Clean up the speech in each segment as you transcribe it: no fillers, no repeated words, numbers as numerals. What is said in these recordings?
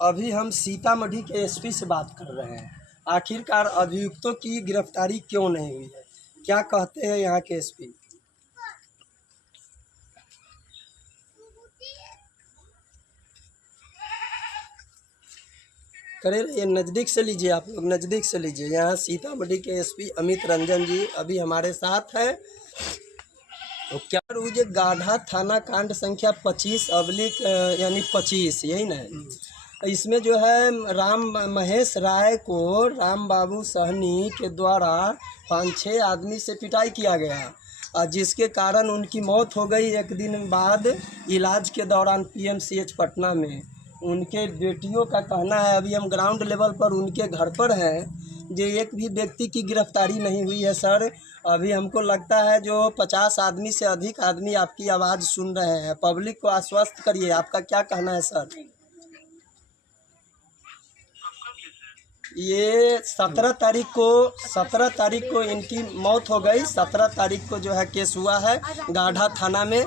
अभी हम सीतामढ़ी के एसपी से बात कर रहे हैं। आखिरकार अभियुक्तों की गिरफ्तारी क्यों नहीं हुई है, क्या कहते हैं यहाँ के एसपी? करे ये नज़दीक से लीजिए, आप लोग नज़दीक से लीजिए। यहाँ सीतामढ़ी के एसपी अमित रंजन जी अभी हमारे साथ हैं। तो क्या मुझे गाढ़ा थाना कांड संख्या 25 अबलिक यानी 25 यही ना है, इसमें जो है राम महेश राय को राम बाबू सहनी के द्वारा 5-6 आदमी से पिटाई किया गया और जिसके कारण उनकी मौत हो गई। एक दिन बाद इलाज के दौरान पीएमसीएच पटना में उनके बेटियों का कहना है, अभी हम ग्राउंड लेवल पर उनके घर पर हैं, जो एक भी व्यक्ति की गिरफ्तारी नहीं हुई है सर। अभी हमको लगता है जो 50 आदमी से अधिक आदमी आपकी आवाज़ सुन रहे हैं। पब्लिक को आश्वस्त करिए, आपका क्या कहना है सर? ये 17 तारीख को इनकी मौत हो गई। 17 तारीख को जो है केस हुआ है गाढ़ा थाना में।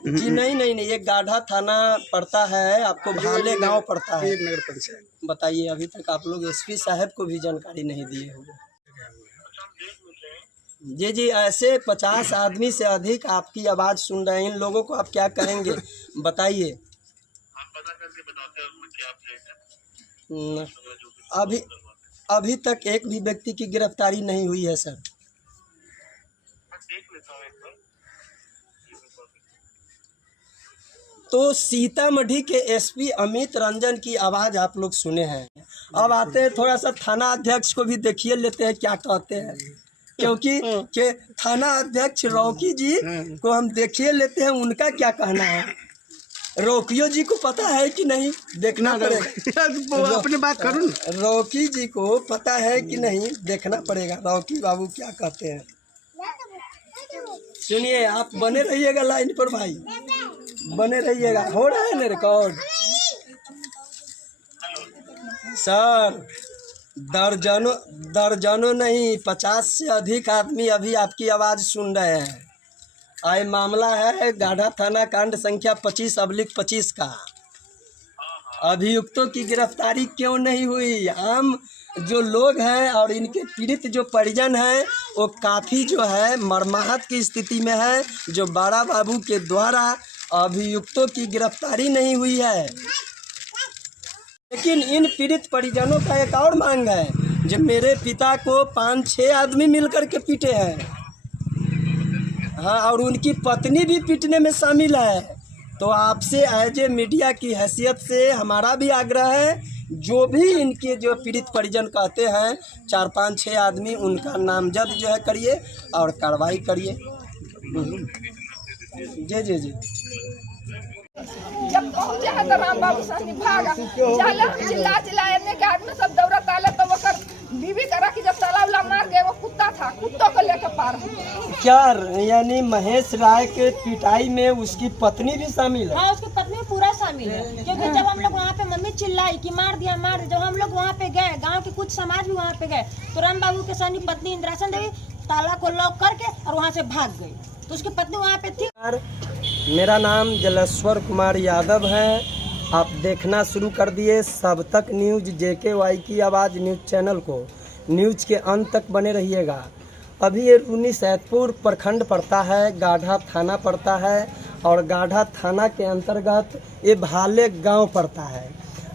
जी नहीं, ये गाढ़ा थाना पड़ता है, आपको भाले गांव पड़ता है, नगर पंचायत। बताइए, अभी तक आप लोग एसपी साहब को भी जानकारी नहीं दिए होंगे। जी, ऐसे 50 आदमी से अधिक आपकी आवाज़ सुन रहे हैं, इन लोगों को आप क्या कहेंगे बताइए। अभी तक एक भी व्यक्ति की गिरफ्तारी नहीं हुई है सर। तो सीतामढ़ी के एसपी अमित रंजन की आवाज़ आप लोग सुने हैं। अब आते हैं थोड़ा सा थाना अध्यक्ष को भी देखिए लेते हैं क्या कहते हैं, क्योंकि थाना अध्यक्ष रॉकी जी को हम देखिए लेते हैं, उनका क्या कहना है। रॉकियो जी को पता है कि नहीं, देखना पड़ेगा। अपनी बात करूँ, रॉकी जी को पता है कि नहीं, देखना पड़ेगा रॉकी बाबू क्या कहते हैं। सुनिए, आप बने रहिएगा लाइन पर भाई, बने रहिएगा। हो रहा है ना रिकॉर्ड सर? दर्जनों नहीं 50 से अधिक आदमी अभी आपकी आवाज़ सुन रहे हैं। आए मामला है गाढ़ा थाना कांड संख्या 25/25 का। अभियुक्तों की गिरफ्तारी क्यों नहीं हुई? आम जो लोग हैं और इनके पीड़ित जो परिजन हैं वो काफ़ी जो है मर्माहत की स्थिति में है, जो बड़ा बाबू के द्वारा अभियुक्तों की गिरफ्तारी नहीं हुई है। लेकिन इन पीड़ित परिजनों का एक और मांग है, जो मेरे पिता को 5-6 आदमी मिलकर के पीटे हैं, हाँ, और उनकी पत्नी भी पीटने में शामिल है। तो आपसे एज ए मीडिया की हैसियत से हमारा भी आग्रह है, जो भी इनके जो पीड़ित परिजन कहते हैं 4-5-6 आदमी, उनका नामजद जो है करिए और कार्रवाई करिए। जी जब पहुंचे हैं तो राम बाबू सहनी भागा, चिल्लाने के आदमी सब दौड़त आले, तो वो बीवी करा कि जब ताला उला मार गए, वो कुत्ता था, कुत्तों को लेकर पार क्या यानी महेश राय के पिटाई में उसकी पत्नी भी शामिल है? हाँ, उसकी पत्नी पूरा शामिल है, क्योंकि जब हम लोग वहाँ पे मम्मी चिल्लाई कि मार दिया, जब हम लोग वहाँ पे गए, गांव के कुछ समाज भी वहाँ पे गए, तो राम बाबू के सहनी पत्नी इंद्रासन देवी ताला को लॉक करके और वहाँ से भाग गई, तो उसकी पत्नी वहाँ पे थी। मेरा नाम जलेश्वर कुमार यादव है। आप देखना शुरू कर दिए सब तक न्यूज़, JKY की आवाज़ न्यूज़ चैनल को। न्यूज़ के अंत तक बने रहिएगा। अभी ये रूनी सैदपुर प्रखंड पड़ता है, गाढ़ा थाना पड़ता है, और गाढ़ा थाना के अंतर्गत ये भाले गांव पड़ता है।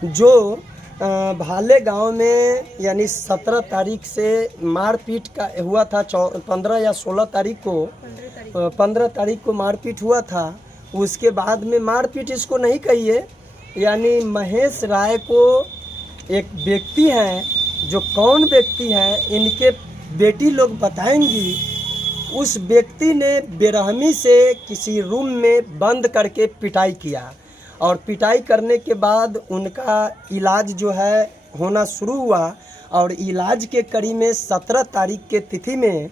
जो भाले गांव में यानी 17 तारीख से मारपीट का हुआ था, 15 या 16 तारीख को, 15 तारीख को मारपीट हुआ था। उसके बाद में मारपीट इसको नहीं कहिए, यानी महेश राय को एक व्यक्ति हैं, जो कौन व्यक्ति हैं इनके बेटी लोग बताएंगी। उस व्यक्ति ने बेरहमी से किसी रूम में बंद करके पिटाई किया, और पिटाई करने के बाद उनका इलाज जो है होना शुरू हुआ, और इलाज के कड़ी में 17 तारीख के तिथि में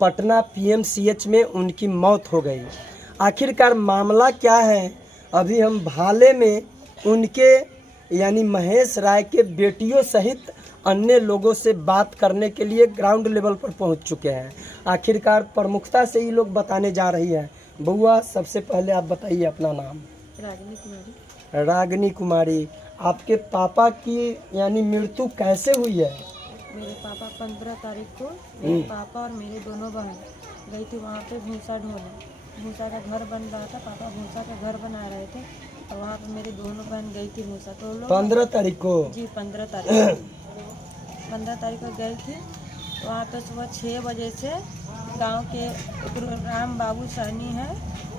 पटना PMCH में उनकी मौत हो गई। आखिरकार मामला क्या है, अभी हम भाले में उनके यानी महेश राय के बेटियों सहित अन्य लोगों से बात करने के लिए ग्राउंड लेवल पर पहुंच चुके हैं। आखिरकार प्रमुखता से ये लोग बताने जा रही है। बउआ, सबसे पहले आप बताइए अपना नाम। रागिनी कुमारी, आपके पापा की यानी मृत्यु कैसे हुई है? मेरे पापा 15 तारीख को मेरे पापा और मेरे दोनों बहन गई थी वहाँ पे भूसा ढोने। भूसा का घर बन रहा था, पापा भूसा का घर बना रहे थे और वहाँ पे मेरी दोनों बहन गई थी भूसा। तो लोग 15 तारीख को? जी 15 तारीख 15 तारीख को गई थी। वहाँ पे सुबह 6 बजे से गांव के राम बाबू सहनी है,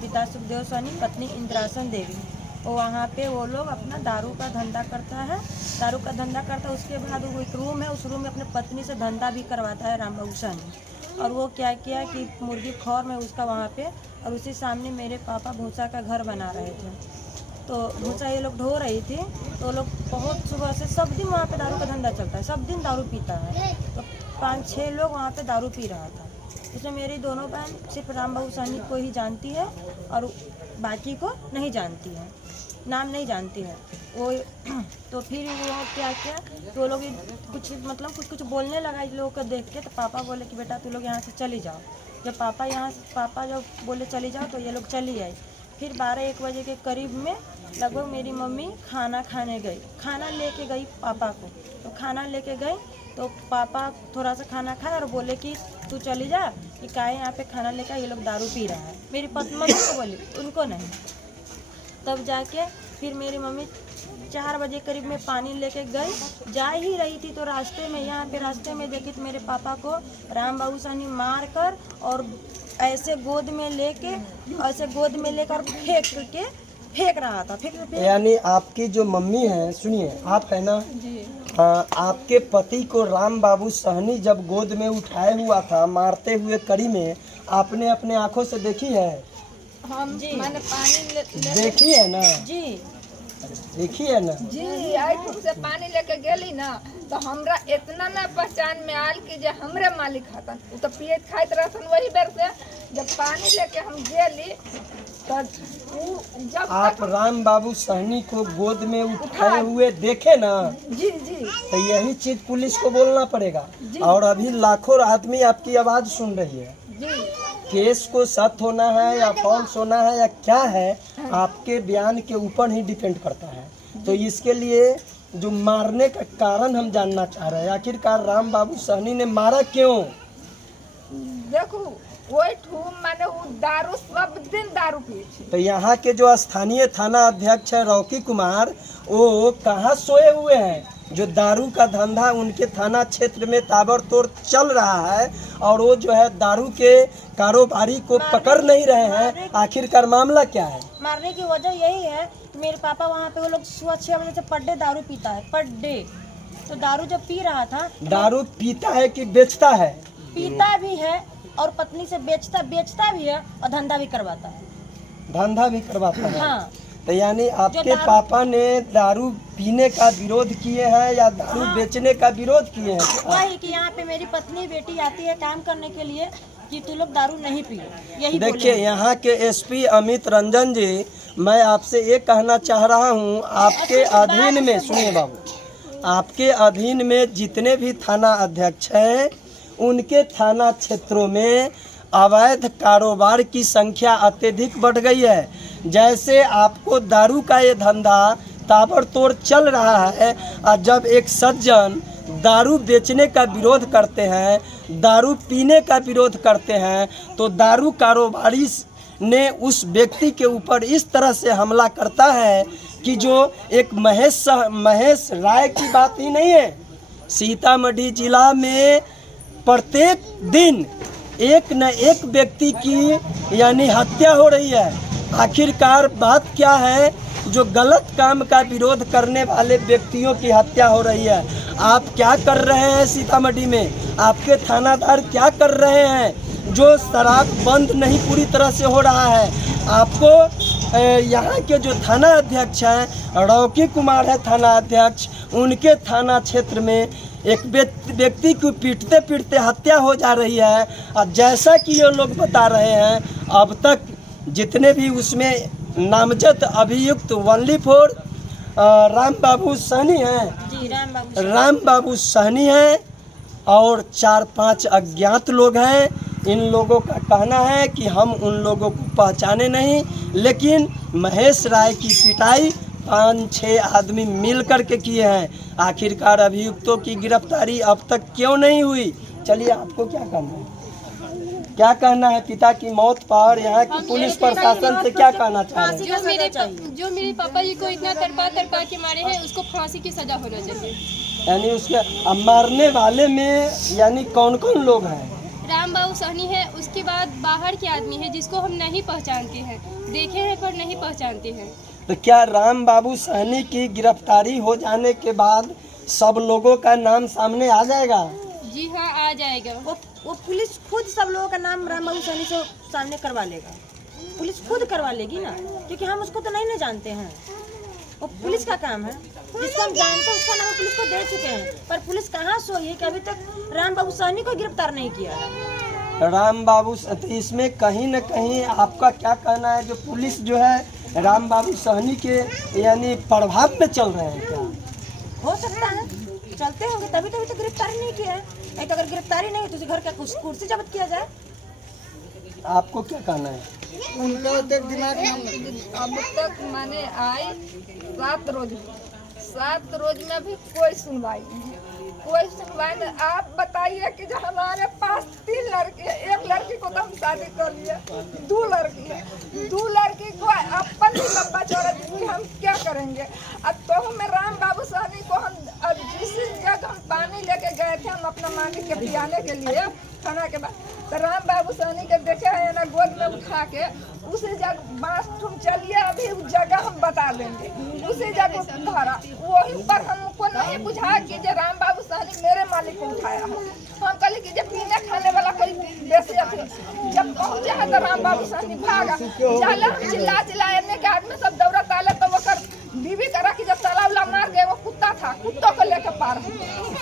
पिता सुखदेव सहनी, पत्नी इंद्रासन देवी, वहाँ पे वो लोग अपना दारू का धंधा करता है। दारू का धंधा करता है, उसके बाद वो एक रूम है, उस रूम में अपने पत्नी से धंधा भी करवाता है राम बाबू सहनी। और वो क्या किया कि मुर्गी खौर में उसका वहाँ पे, और उसी सामने मेरे पापा भूसा का घर बना रहे थे। तो भूसा ये लोग ढो रही थी, तो लोग बहुत सुबह से सब दिन वहाँ पे दारू का धंधा चलता है, सब दिन दारू पीता है। तो 5-6 लोग वहाँ पे दारू पी रहा था। इसमें मेरी दोनों बहन सिर्फ राम बाबू सहनी को ही जानती है और बाकी को नहीं जानती है, नाम नहीं जानती है वो। तो फिर वो क्या किया, तो वो लोग कुछ मतलब कुछ बोलने लगा इन लोगों को देख के। तो पापा बोले कि बेटा तू लोग यहाँ से चली जाओ। जब पापा जब बोले चली जाओ तो ये लोग चली आई। फिर 12-1 बजे के करीब में लगभग मेरी मम्मी खाना खाने गई, खाना लेके गई पापा को। तो खाना लेके गई तो पापा थोड़ा सा खाना खाए और बोले कि तू चली जा, कि काहे यहाँ पे खाना लेकर ये लोग दारू पी रहा है। मेरी मम्मी को बोली, उनको नहीं। तब जाके फिर मेरी मम्मी 4 बजे करीब में पानी लेके गई, जा ही रही थी तो रास्ते में रास्ते में देखी तो मेरे पापा को राम बाबू सहनी मार कर और ऐसे गोद में लेकर फेंक रहा था। यानी आपकी जो मम्मी है, सुनिए आप है ना, आपके पति को राम बाबू सहनी जब गोद में उठाए हुआ था मारते हुए कड़ी में, आपने अपने आंखों से देखी है? हम जी मैंने पानी देखी है ना? जी देखी है ना? जी आई ठूक से पानी लेके गेली ना, तो हमरा इतना ना पहचान में आल कि जे हमरे मालिक हतन। उ तो पिए खाइत रहसन। वही बेर से जब पानी लेके हम गेली तो जब आप राम बाबू सहनी को गोद में उठाए हुए देखे ना? जी जी तो यही चीज पुलिस को बोलना पड़ेगा। और अभी लाखों आदमी आपकी आवाज सुन रही है। जी केस को सत्य होना है या फॉल्स होना है या क्या है, आपके बयान के ऊपर ही डिपेंड करता है। तो इसके लिए जो मारने का कारण हम जानना चाह रहे हैं, आखिरकार राम बाबू सहनी ने मारा क्यों? देखो वही ठूम माने वो दारू सब दिन दारू पिए। तो यहाँ के जो स्थानीय थाना अध्यक्ष है रॉकी कुमार, वो कहाँ सोए हुए हैं? जो दारू का धंधा उनके थाना क्षेत्र में ताबड़तोड़ चल रहा है और वो जो है दारू के कारोबारी को पकड़ नहीं रहे हैं। आखिरकार मामला क्या है? मारने की वजह यही है कि मेरे पापा वहाँ पे वो लोग सुबह 6 बजे से पर डे दारू पीता है, पर डे। तो दारू जब पी रहा था, दारू पीता है कि बेचता है? पीता भी है और पत्नी से बेचता भी है और धंधा भी करवाता है। धंधा भी करवाता है? हाँ। तो यानी आपके पापा ने दारू पीने का विरोध किए हैं या दारू बेचने का विरोध किए हैं? वही कि यहाँ पे मेरी पत्नी बेटी आती है काम करने के लिए कि तू लोग दारू नहीं पियो, यही देखिए यहाँ के एसपी अमित रंजन जी, मैं आपसे ये कहना चाह रहा हूँ, आपके अधीन में, सुनिए बाबू, आपके अधीन में जितने भी थाना अध्यक्ष हैं उनके थाना क्षेत्रों में अवैध कारोबार की संख्या अत्यधिक बढ़ गई है। जैसे आपको दारू का ये धंधा ताबड़तोड़ चल रहा है और जब एक सज्जन दारू बेचने का विरोध करते हैं, दारू पीने का विरोध करते हैं, तो दारू कारोबारी ने उस व्यक्ति के ऊपर इस तरह से हमला करता है कि जो एक महेश राय की बात ही नहीं है। सीतामढ़ी जिला में प्रत्येक दिन एक न एक व्यक्ति की यानी हत्या हो रही है। आखिरकार बात क्या है? जो गलत काम का विरोध करने वाले व्यक्तियों की हत्या हो रही है। आप क्या कर रहे हैं सीतामढ़ी में? आपके थानादार क्या कर रहे हैं? जो शराब बंद नहीं पूरी तरह से हो रहा है। आपको यहाँ के जो थाना अध्यक्ष हैं, रॉकी कुमार है थाना अध्यक्ष, उनके थाना क्षेत्र में एक व्यक्ति को पीटते पीटते हत्या हो जा रही है। और जैसा कि ये लोग बता रहे हैं, अब तक जितने भी उसमें नामजद अभियुक्त ओनली फॉर राम बाबू सहनी हैं, जी राम बाबू सहनी हैं और 4-5 अज्ञात लोग हैं। इन लोगों का कहना है कि हम उन लोगों को पहचाने नहीं, लेकिन महेश राय की पिटाई 5-6 आदमी मिल कर के किए हैं। आखिरकार अभियुक्तों की गिरफ्तारी अब तक क्यों नहीं हुई? चलिए, आपको क्या कहना है? क्या कहना है पिता की मौत पर यहाँ की पुलिस प्रशासन से क्या कहना चाह रहे हैं? जो मेरे पापा जी को इतना तड़पा के मारे हैं, उसको फांसी की सजा होना चाहिए। यानी उसके अब मारने वाले में यानी कौन कौन लोग हैं? राम बाबू सहनी है, उसके बाद बाहर के आदमी है जिसको हम नहीं पहचानते हैं, देखे हैं पर नहीं पहचानते हैं। तो क्या राम बाबू सहनी की गिरफ्तारी हो जाने के बाद सब लोगों का नाम सामने आ जाएगा? जी हाँ, आ जाएगा। वो पुलिस खुद सब लोगों का नाम राम बाबू सहनी से सामने करवा लेगा। पुलिस खुद करवा लेगी ना, क्योंकि हम उसको तो नहीं ना जानते हैं। वो पुलिस का काम है, जिसको हम जानते हैं उसका नाम पुलिस को दे चुके हैं। पर पुलिस कहाँ सोई है कि अभी तक राम बाबू सहनी को गिरफ्तार नहीं किया है। राम बाबू, तो इसमें कहीं न कहीं आपका क्या कहना है, जो पुलिस जो है राम बाबू सहनी के यानी प्रभाव में चल रहे हैं? क्या हो सकता है चलते होंगे, तभी तो गिरफ्तारी नहीं किया है। नहीं तो अगर गिरफ्तारी नहीं तो घर का कुर्सी जब्त किया जाए। आपको क्या कहना है? उनका दिमाग अब तक माने आई 7 रोज में भी कोई सुनवाई नहीं। आप बताइए कि जो हमारे पास 3 लड़के हैं, एक लड़की को तो हम शादी कर लिए, 2 लड़की है, 2 लड़की को अपन भी लंबा चौड़ा जिंदगी हम क्या करेंगे? अब तो में राम बाबू सहनी को हम जिस जगह हम पानी लेके गए थे हम अपना मालिक के पियाने के लिए खाना के बाद, तो राम बाबू सहनी के देखे है ना गोद में उठा के उसी जगह बाथरूम चलिए, अभी उस जगह हम बता देंगे, उसी जगह धरा। वही पर हमको नहीं बुझा कि जो राम बाबू सहनी मेरे मालिक को उठाया है। हम कहले कि जब पीने खाने वाला कोई बेसी जब पहुंचे है तो राम बाबू सहनी भागा। चला चिल्लाने के आदमी सब दौड़त आले तो वो बीवी करा कि जब ताला उला मार के वो कुत्ता था, कुत्तों को लेकर पार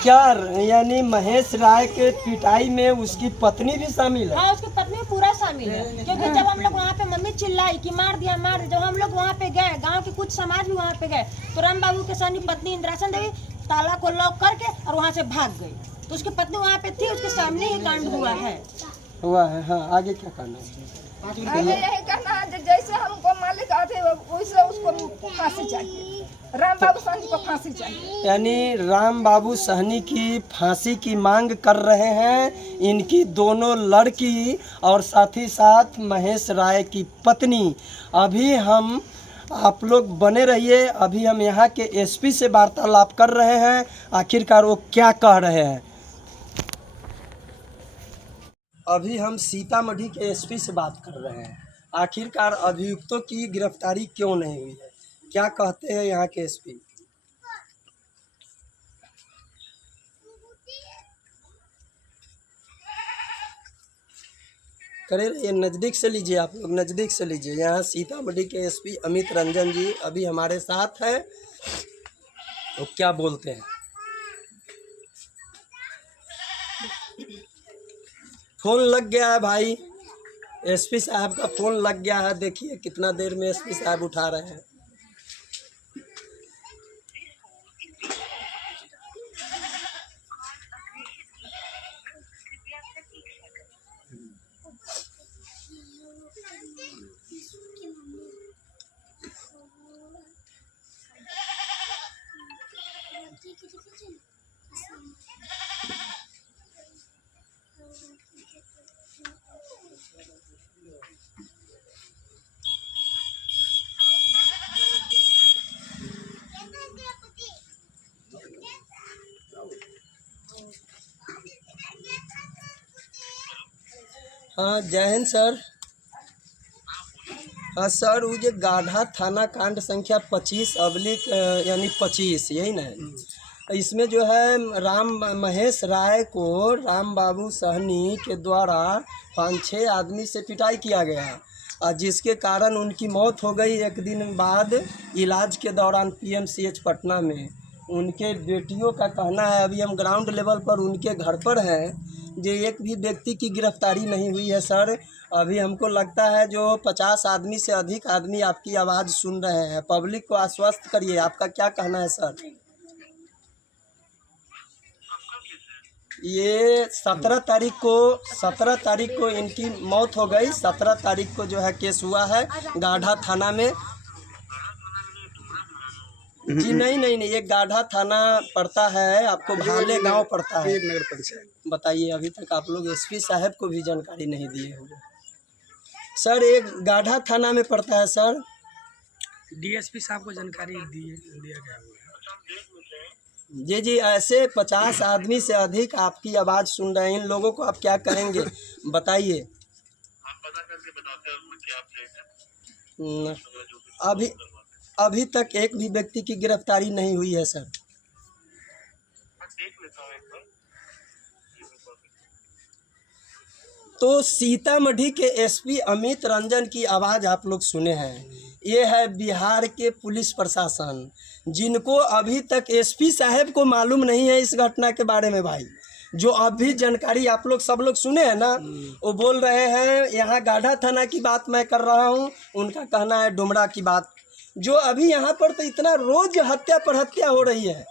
क्या यानी महेश राय के पिटाई में उसकी पत्नी भी शामिल है? हाँ, उसकी पत्नी पूरा शामिल है। क्योंकि जब हम लोग वहाँ पे मम्मी चिल्लाई कि मार दिया, जब हम लोग वहाँ पे गए, गांव के कुछ समाज भी वहाँ पे गए, तो राम बाबू के सहनी पत्नी इंद्रासन देवी ताला को लॉक करके और वहाँ से भाग गई। तो उसकी पत्नी वहाँ पे थी, उसके सामने ही कांड हुआ है। हाँ, आगे क्या करना है? आगे यही कहना है जैसे हमको मालिक आते वैसे उसको फांसी चाहिए, राम बाबू सहनी को फांसी चाहिए। यानी राम बाबू सहनी की फांसी की मांग कर रहे हैं इनकी दोनों लड़की और साथ ही साथ महेश राय की पत्नी। अभी हम आप लोग बने रहिए, अभी हम यहाँ के एसपी से वार्तालाप कर रहे हैं, आखिरकार वो क्या कह रहे हैं। अभी हम सीतामढ़ी के एसपी से बात कर रहे हैं, आखिरकार अभियुक्तों की गिरफ्तारी क्यों नहीं हुई है, क्या कहते हैं यहाँ के एसपी? करे ये नज़दीक से लीजिए, आप लोग नज़दीक से लीजिए। यहाँ सीतामढ़ी के एसपी अमित रंजन जी अभी हमारे साथ हैं, तो क्या बोलते हैं? फोन लग गया है भाई, एसपी साहब का फोन लग गया है। देखिए कितना देर में एसपी साहब उठा रहे हैं। हाँ, जय हिंद सर। हाँ सर, वो जो गाढ़ा थाना कांड संख्या 25 यानी 25 यही ना है, इसमें जो है महेश राय को राम बाबू सहनी के द्वारा 5-6 आदमी से पिटाई किया गया, जिसके कारण उनकी मौत हो गई। एक दिन बाद इलाज के दौरान पीएमसीएच पटना में उनके बेटियों का कहना है, अभी हम ग्राउंड लेवल पर उनके घर पर हैं, जो एक भी व्यक्ति की गिरफ्तारी नहीं हुई है सर। अभी हमको लगता है जो 50 आदमी से अधिक आदमी आपकी आवाज़ सुन रहे हैं। पब्लिक को आश्वस्त करिए, आपका क्या कहना है सर? ये 17 तारीख को इनकी मौत हो गई। 17 तारीख को जो है केस हुआ है गाढ़ा थाना में। जी नहीं नहीं नहीं, ये गाढ़ा थाना पड़ता है, आपको भाले गांव पड़ता है। नगर पंचायत। बताइए, अभी तक आप लोग एसपी साहब को भी जानकारी नहीं दिए होंगे। सर एक गाढ़ा थाना में पड़ता है सर। डीएसपी साहब को जानकारी दिया गया हुआ है। जी जी, ऐसे 50 आदमी से अधिक आपकी आवाज़ सुन रहे हैं, इन लोगों को आप क्या करेंगे बताइए। अभी अभी तक एक भी व्यक्ति की गिरफ्तारी नहीं हुई है सर। तो सीतामढ़ी के एसपी अमित रंजन की आवाज़ आप लोग सुने हैं। ये है बिहार के पुलिस प्रशासन, जिनको अभी तक एसपी साहब को मालूम नहीं है इस घटना के बारे में। भाई जो अभी जानकारी आप लोग सब लोग सुने हैं ना, वो बोल रहे हैं यहाँ गाढ़ा थाना की बात मैं कर रहा हूँ, उनका कहना है डुमरा की बात। जो अभी यहाँ पर तो इतना रोज हत्या पर हत्या हो रही है,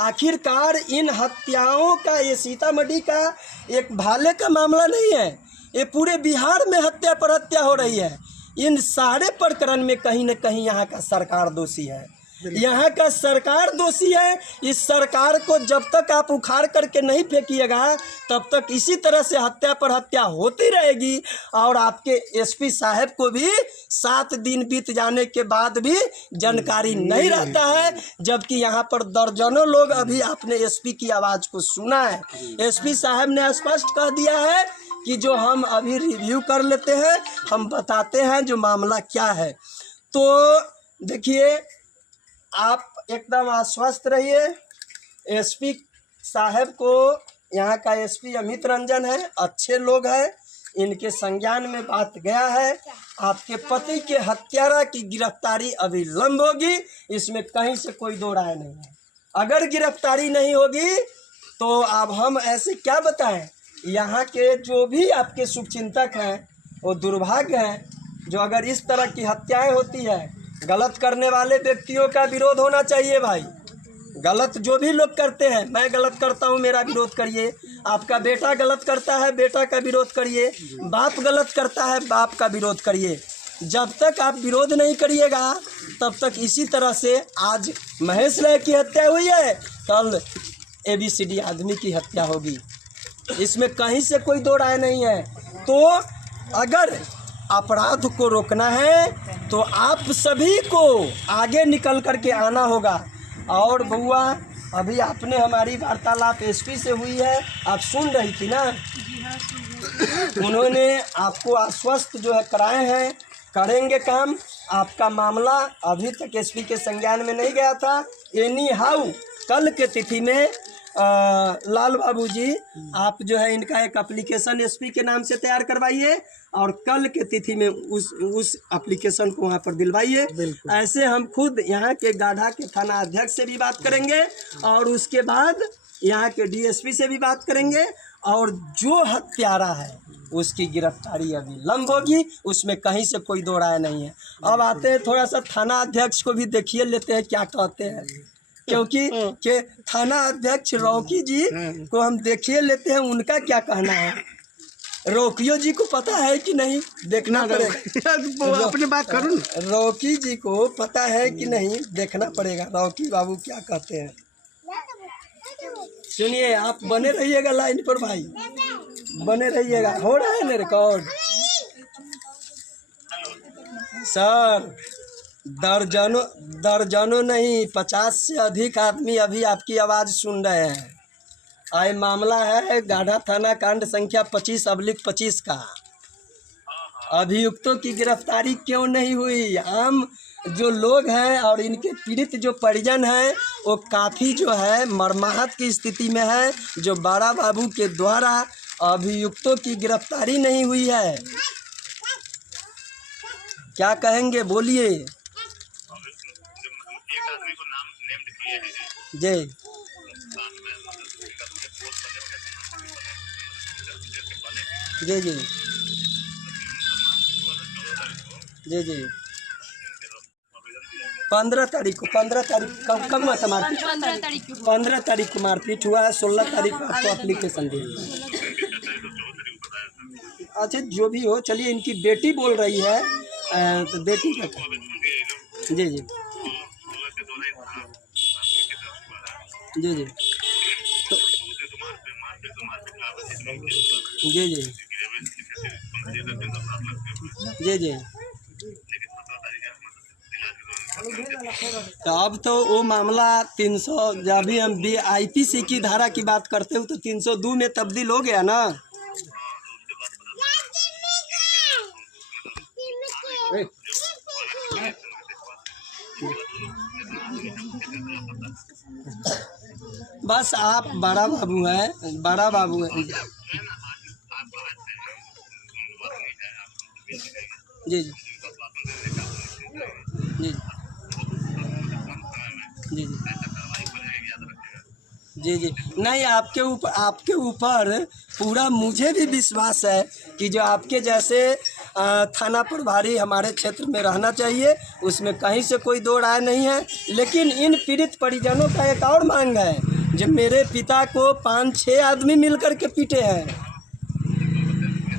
आखिरकार इन हत्याओं का, ये सीतामढ़ी का एक भाले का मामला नहीं है, ये पूरे बिहार में हत्या पर हत्या हो रही है। इन सारे प्रकरण में कहीं न कहीं यहाँ का सरकार दोषी है, यहाँ का सरकार दोषी है। इस सरकार को जब तक आप उखाड़ करके नहीं फेंकिएगा, तब तक इसी तरह से हत्या पर हत्या होती रहेगी। और आपके एसपी साहब को भी 7 दिन बीत जाने के बाद भी जानकारी नहीं रहता है, जबकि यहाँ पर दर्जनों लोग अभी आपने एसपी की आवाज़ को सुना है। एसपी साहब ने स्पष्ट कह दिया है कि जो हम अभी रिव्यू कर लेते हैं, हम बताते हैं जो मामला क्या है। तो देखिए, आप एकदम आश्वस्त रहिए। एसपी साहब को, यहाँ का एसपी अमित रंजन है, अच्छे लोग हैं, इनके संज्ञान में बात गया है। आपके पति के हत्यारा की गिरफ्तारी अविलंब होगी, इसमें कहीं से कोई दो राय नहीं है। अगर गिरफ्तारी नहीं होगी तो अब हम ऐसे क्या बताएं। यहाँ के जो भी आपके शुभचिंतक हैं वो दुर्भाग्य हैं, जो अगर इस तरह की हत्याएं होती है, गलत करने वाले व्यक्तियों का विरोध होना चाहिए। भाई गलत जो भी लोग करते हैं, मैं गलत करता हूँ मेरा विरोध करिए, आपका बेटा गलत करता है बेटा का विरोध करिए, बाप गलत करता है बाप का विरोध करिए। जब तक आप विरोध नहीं करिएगा तब तक इसी तरह से आज महेश राय की हत्या हुई है, कल ABCD आदमी की हत्या होगी, इसमें कहीं से कोई दो राय नहीं है। तो अगर अपराध को रोकना है तो आप सभी को आगे निकल कर के आना होगा। और बउआ, अभी आपने हमारी वार्तालाप एसपी से हुई है, आप सुन रही थी ना, उन्होंने आपको आश्वस्त जो है कराए हैं, करेंगे काम। आपका मामला अभी तक एसपी के संज्ञान में नहीं गया था। एनी हाउ कल के तिथि में लाल बाबू जी, आप जो है इनका एक एप्लीकेशन एसपी के नाम से तैयार करवाइए और कल के तिथि में उस एप्लीकेशन को वहाँ पर दिलवाइए। ऐसे हम खुद यहाँ के गाढ़ा के थाना अध्यक्ष से भी बात करेंगे और उसके बाद यहाँ के डीएसपी से भी बात करेंगे, और जो हत्यारा है उसकी गिरफ्तारी अविलंब होगी, उसमें कहीं से कोई दो राय नहीं है। अब आते हैं थोड़ा सा थाना अध्यक्ष को भी देखिए लेते हैं क्या कहते हैं, क्योंकि के थाना अध्यक्ष रौकी जी को हम देखिए लेते हैं उनका क्या कहना है। रौकियो जी को पता है कि नहीं, देखना पड़ेगा। अपने बात करो ना। रौकी जी को पता है कि नहीं, देखना पड़ेगा रौकी बाबू क्या कहते हैं। सुनिए, आप बने रहिएगा लाइन पर भाई, बने रहिएगा। हो रहा है ना रिकॉर्ड सर? दर्जनों नहीं 50 से अधिक आदमी अभी आपकी आवाज़ सुन रहे हैं। आए मामला है गाढ़ा थाना कांड संख्या 25/25 का। अभियुक्तों की गिरफ्तारी क्यों नहीं हुई? आम जो लोग हैं और इनके पीड़ित जो परिजन हैं वो काफ़ी जो है मर्माहत की स्थिति में है, जो बड़ा बाबू के द्वारा अभियुक्तों की गिरफ्तारी नहीं हुई है। क्या कहेंगे बोलिए। जी जी जी जी जी 15 तारीख को कब मत मारपीट? 15 तारीख को मारपीट हुआ है, 16 तारीख को आपको एप्लीकेशन दिया। अच्छा जो भी हो, चलिए इनकी बेटी बोल रही है, तो बेटी का जी जी जी जी तो जी जी जी जी तो अब तो वो मामला 300 जब भी हम आईपीसी की धारा की बात करते हो तो 302 में तब्दील हो गया ना। बस आप बड़ा बाबू है, बड़ा बाबू है। जी जी जी जी जी जी नहीं, आपके ऊपर पूरा मुझे भी विश्वास है कि जो आपके जैसे थाना प्रभारी हमारे क्षेत्र में रहना चाहिए, उसमें कहीं से कोई दो राय नहीं है। लेकिन इन पीड़ित परिजनों का एक और मांग है, जो मेरे पिता को 5-6 आदमी मिलकर के पीटे हैं,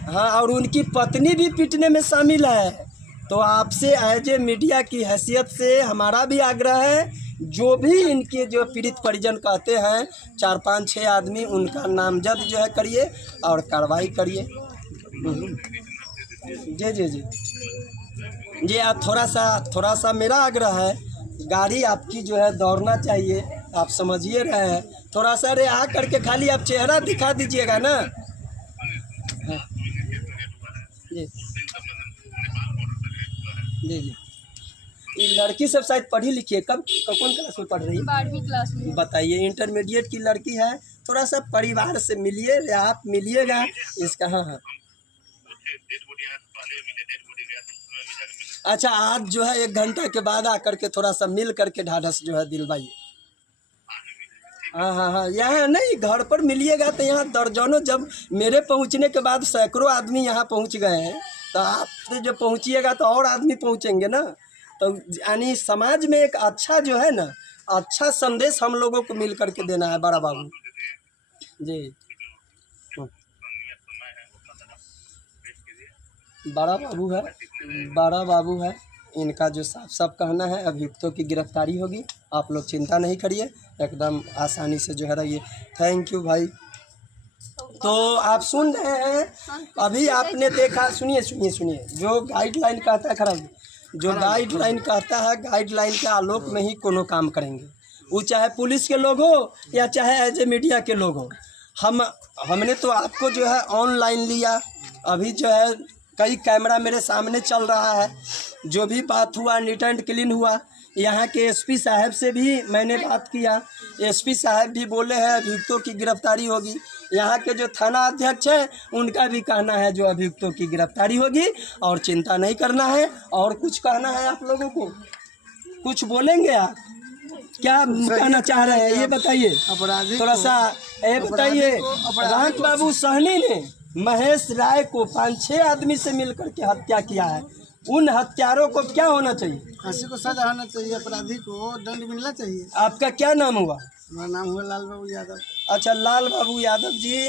हाँ, और उनकी पत्नी भी पीटने में शामिल है। तो आपसे एज ए मीडिया की हैसियत से हमारा भी आग्रह है, जो भी इनके जो पीड़ित परिजन कहते हैं 4-5-6 आदमी, उनका नामजद जो है करिए और कार्रवाई करिए। जी जी जी जी आप थोड़ा सा मेरा आग्रह है, गाड़ी आपकी जो है दौड़ना चाहिए, आप समझिए रहे हैं, थोड़ा सा रिहा करके खाली आप चेहरा दिखा दीजिएगा ना। जी जी जी ये लड़की सब शायद पढ़ी लिखी है, कौन क्लास में पढ़ रही है? 12वीं क्लास में। बताइए, इंटरमीडिएट की लड़की है, थोड़ा सा परिवार से मिलिए, आप मिलिएगा इसका। हाँ हाँ अच्छा, आज जो है 1 घंटा के बाद आकर के थोड़ा सा मिल करके ढाढ़स जो है दिलवाइए। हाँ हाँ हाँ यहाँ नहीं, घर पर मिलिएगा तो यहाँ दर्जनों, जब मेरे पहुँचने के बाद सैकड़ों आदमी यहाँ पहुँच गए हैं, तो आप जब पहुँचिएगा तो और आदमी पहुँचेंगे ना। तो यानी समाज में एक अच्छा जो है ना, अच्छा संदेश हम लोगों को मिल करके देना है। बड़ा बाबू जी, बड़ा बाबू है, इनका जो साफ कहना है, अभियुक्तों की गिरफ्तारी होगी, आप लोग चिंता नहीं करिए, एकदम आसानी से जो है रहिए। थैंक यू भाई। तो आप सुन रहे हैं, अभी आपने देखा, सुनिए सुनिए सुनिए, जो गाइडलाइन कहता है खराब, जो गाइडलाइन कहता है, गाइडलाइन के आलोक में ही कोनो काम करेंगे, वो चाहे पुलिस के लोग हो या चाहे एज ए मीडिया के लोग हो। हमने तो आपको जो है ऑनलाइन लिया, अभी जो है कई कैमरा मेरे सामने चल रहा है, जो भी बात हुआ नीट एंड क्लीन हुआ। यहाँ के एसपी साहब से भी मैंने बात किया, एसपी साहब भी बोले हैं अभियुक्तों की गिरफ्तारी होगी। यहाँ के जो थाना अध्यक्ष हैं उनका भी कहना है जो अभियुक्तों की गिरफ्तारी होगी और चिंता नहीं करना है। और कुछ कहना है आप लोगों को, कुछ बोलेंगे आप, क्या कहना चाह रहे हैं ये बताइए थोड़ा सा। ये बताइए, रांक बाबू सहनी ने महेश राय को 5-6 आदमी से मिलकर के हत्या किया है, उन हत्यारों को क्या होना चाहिए? फांसी को सजा होना चाहिए, अपराधी को दंड मिलना चाहिए। आपका क्या नाम हुआ? मेरा नाम हुआ लाल बाबू यादव। अच्छा, लाल बाबू यादव जी,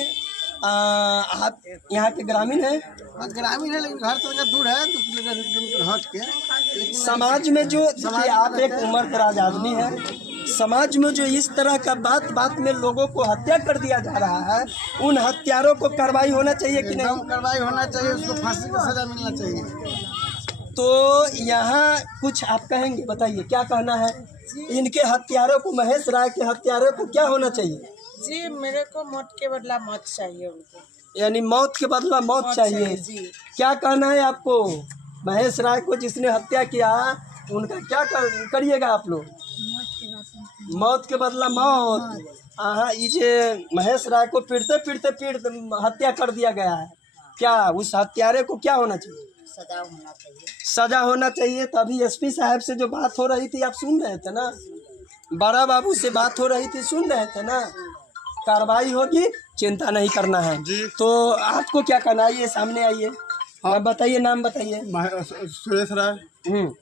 आप यहाँ के ग्रामीण हैं? ग्रामीण है, लेकिन घर थोड़ा दूर है, 2 किलोमीटर हट के। समाज में जो आप एक उम्र दराज आदमी है, समाज में जो इस तरह का बात में लोगों को हत्या कर दिया जा रहा है, उन हत्यारों को कार्रवाई होना चाहिए कि नहीं? कार्रवाई होना चाहिए, उसको फांसी की सजा मिलना चाहिए। तो यहाँ कुछ आप कहेंगे, बताइए क्या कहना है? इनके हत्यारों को, महेश राय के हत्यारों को क्या होना चाहिए? जी, मेरे को मौत के बदला मौत चाहिए उनको, यानी मौत के बदला मौत चाहिए जी। क्या कहना है आपको? महेश राय को जिसने हत्या किया उनका क्या करिएगा आप लोग? मौत के बदला मौत। हाँ, ये महेश राय को पीड़ते हत्या कर दिया गया है, क्या उस हत्यारे को क्या होना चाहिए? सजा होना चाहिए। तभी एसपी साहब से जो बात हो रही थी आप सुन रहे थे ना, बड़ा बाबू से बात हो रही थी, सुन रहे थे ना, कार्रवाई होगी, चिंता नहीं करना है। तो आपको क्या करना है, ये सामने आइए। हाँ बताइए, नाम बताइए। सुरेश राय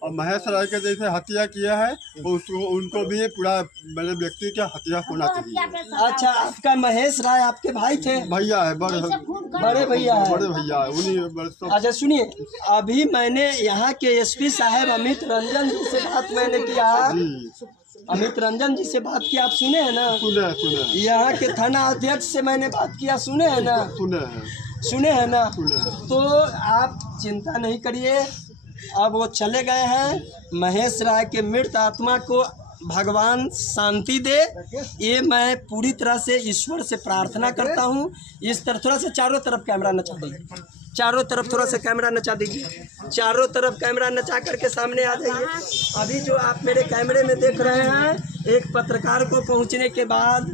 और महेश राय के जैसे हत्या किया है, उसको उनको भी पूरा बड़े व्यक्ति का हत्या होना चाहिए। अच्छा, आपका महेश राय आपके भाई थे? भैया है, बड़े भैया है, बड़े भैया है उन्हीं। अच्छा सुनिए, अभी मैंने यहाँ के एसपी साहब अमित रंजन जी से बात मैंने किया, अमित रंजन जी से बात किया, आप सुने हैं ना? सुने यहाँ के थाना अध्यक्ष से मैंने बात किया, सुने हैं ना? सुने हैं ना? तो आप चिंता नहीं करिए, अब वो चले गए हैं। महेश राय के मृत आत्मा को भगवान शांति दे, ये मैं पूरी तरह से ईश्वर से प्रार्थना करता हूँ। इस तरह थोड़ा सा चारों तरफ कैमरा नचा दीजिए, चारों तरफ थोड़ा सा कैमरा नचा दीजिए, चारों तरफ कैमरा नचा करके सामने आ जाइए। अभी जो आप मेरे कैमरे में देख रहे हैं, एक पत्रकार को पहुंचने के बाद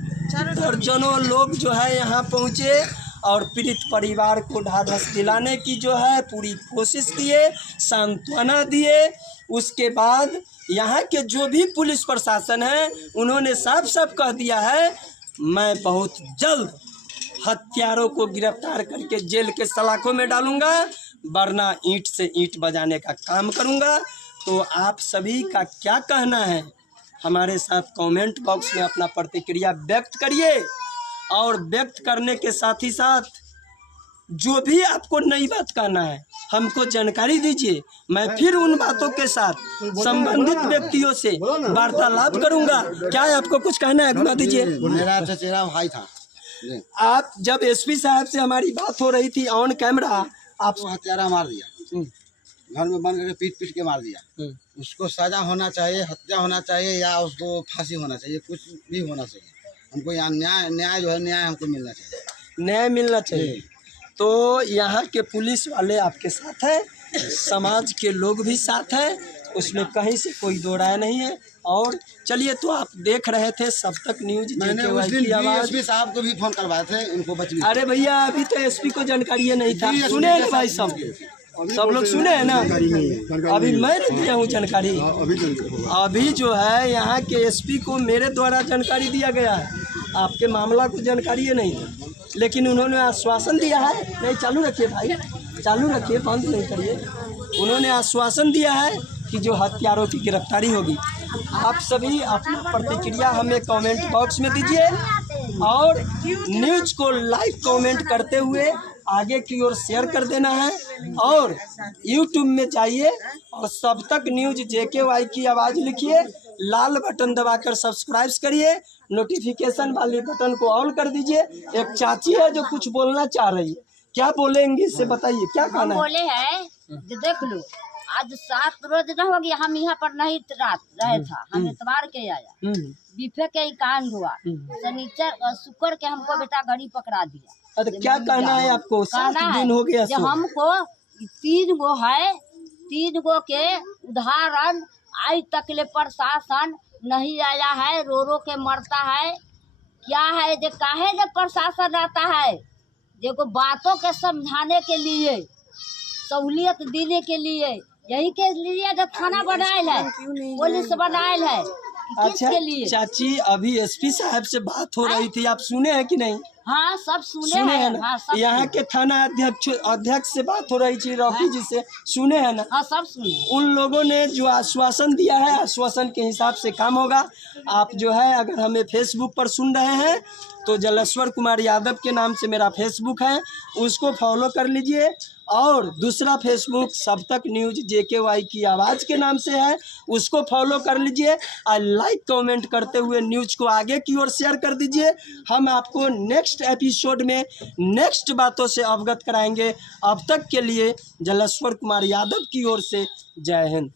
दर्जनों लोग जो है यहाँ पहुँचे और पीड़ित परिवार को ढाढ़स दिलाने की जो है पूरी कोशिश किए, सांत्वना दिए। उसके बाद यहाँ के जो भी पुलिस प्रशासन है उन्होंने साफ साफ कह दिया है, मैं बहुत जल्द हत्यारों को गिरफ्तार करके जेल के सलाखों में डालूंगा, वरना ईंट से ईंट बजाने का काम करूंगा। तो आप सभी का क्या कहना है, हमारे साथ कमेंट बॉक्स में अपना प्रतिक्रिया व्यक्त करिए, और व्यक्त करने के साथ ही साथ जो भी आपको नई बात कहना है हमको जानकारी दीजिए। मैं फिर उन बातों के साथ संबंधित व्यक्तियों से वार्तालाप करूंगा। क्या है आपको कुछ कहना है, घुमा दीजिए। मेरा चचेरा भाई था। आप जब एसपी साहब से हमारी बात हो रही थी ऑन कैमरा, आप हत्यारा मार दिया, घर में बंद करके पीट के मार दिया। उसको सजा होना चाहिए, हत्या होना चाहिए, या उसको फांसी होना चाहिए, कुछ भी होना चाहिए। हमको यहाँ न्याय जो है, न्याय हमको मिलना चाहिए, न्याय मिलना चाहिए। तो यहाँ के पुलिस वाले आपके साथ हैं, समाज के लोग भी साथ हैं, उसमें कहीं से कोई दो राय नहीं है। और चलिए, तो आप देख रहे थे सब तक न्यूज, मैंने उस दिन एसपी साहब को भी फोन करवाए थे, उनको बच गई। अरे भैया, अभी तो एसपी को जानकारी नहीं था। सुने हैं भाई, सब लोग सुने हैं ना? अभी मैं नहीं दिया हूँ जानकारी, अभी जो है यहाँ के एसपी को मेरे द्वारा जानकारी दिया गया है। आपके मामला को जानकारी है नहीं था, लेकिन उन्होंने आश्वासन दिया है। नहीं, चालू रखिए भाई, चालू रखिए, बंद नहीं करिए। उन्होंने आश्वासन दिया है कि जो हत्यारों की गिरफ्तारी होगी। आप सभी अपना प्रतिक्रिया हमें कमेंट बॉक्स में दीजिए, और न्यूज को लाइक कमेंट करते हुए आगे की ओर शेयर कर देना है। और यूट्यूब में जाइए और सब तक न्यूज JKY की आवाज़ लिखिए, लाल बटन दबाकर सब्सक्राइब करिए, नोटिफिकेशन वाले बटन को ऑल कर दीजिए। एक चाची है जो कुछ बोलना चाह रही है, क्या बोलेंगी इससे बताइए, क्या कहना है? बोले हैं जो देख लो, आज 7 रोज न हो गया हम यहाँ पर नहीं रात रहे था, हम इतवार के आया, बीफे के ही कांड हुआ, शनिचर और शुक्र के हमको बेटा गाड़ी पकड़ा दिया। अरे क्या कहना है आपको? 7 दिन हो गया जो हमको 3 गो है, 3 गो के उदाहरण आज तक ले प्रशासन नहीं आया है, रो रो के मरता है। क्या है जो काहे जो प्रशासन आता है, देखो बातों के समझाने के लिए, सहूलियत देने के लिए, यही के लिए जो थाना बनायल है, पुलिस बनायल है। अच्छा चाची, अभी एसपी साहब से बात हो रही थी, आप सुने हैं कि नहीं? हाँ, सब सुने हैं ना? हाँ, सब यहाँ के थाना अध्यक्ष से बात हो रही थी, रॉकी जी से, सुने हैं ना? हाँ, सब सुने। उन लोगों ने जो आश्वासन दिया है, आश्वासन के हिसाब से काम होगा। आप जो है, अगर हमें फेसबुक पर सुन रहे हैं तो जलेश्वर कुमार यादव के नाम से मेरा फेसबुक है, उसको फॉलो कर लीजिए। और दूसरा फेसबुक सब तक न्यूज JKY की आवाज़ के नाम से है, उसको फॉलो कर लीजिए और लाइक कमेंट करते हुए न्यूज को आगे की ओर शेयर कर दीजिए। हम आपको नेक्स्ट एपिसोड में नेक्स्ट बातों से अवगत कराएंगे। अब तक के लिए जलेश्वर कुमार यादव की ओर से जय हिंद।